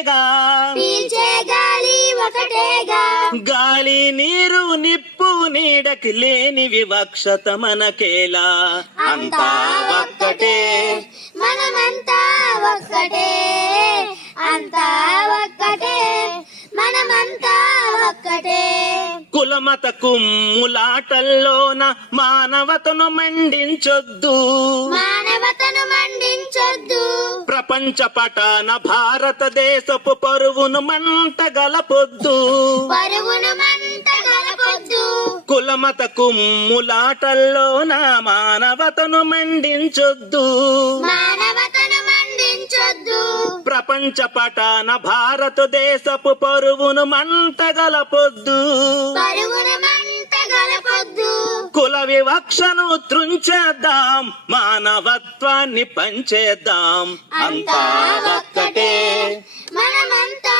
పీల్చే గాలి ఒకటేగా. గాలి నీరు నిప్పు నీడకి లేని వివక్షత మనకేలా. అంతా ఒక్కటే మనమంతా ఒక్కటే, అంతా ఒక్కటే మనమంతా ఒక్కటే. కులమత కుమ్ములాటల్లోన మానవతను మండించొద్దు, మానవతను మండించొద్దు. ప్రపంచ పటాన భారతదేశపు పరువును మంట గలపొద్దు, పరువును మంట గలపొద్దు. కులమత కుమ్ములాటల్లోన మానవతను మండించొద్దు, మానవతను మండించొద్దు. ప్రపంచ పటాన భారతదేశపు పరువును మంట గలపొద్దు, పరువును మంట గలపొద్దు. కుల వివక్షను త్రుంచేద్దాం, మానవత్వాన్ని పంచేద్దాం. అంతా ఒక్కటే మనమంతా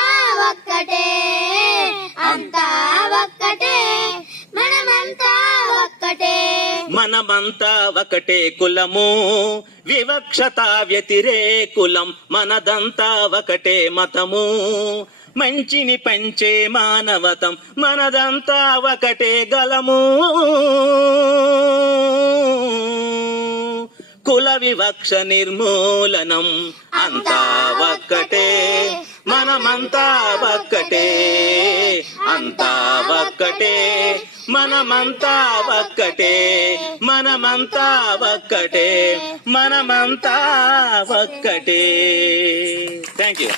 ఒక్కటే, అంతా ఒక్కటే మనమంతా ఒక్కటే. మనమంతా ఒకటే కులము, వివక్షత వ్యతిరేకులం. మనదంతా ఒకటే మతము, మంచిని పంచే మానవతం. మనదంతా ఒకటే గలము, కుల వివక్ష నిర్మూలనం. అంతా ఒక్కటే మనమంతా ఒక్కటే, అంతా ఒక్కటే మనమంతా ఒక్కటే, మనమంతా ఒక్కటే, మనమంతా ఒక్కటే. Thank you.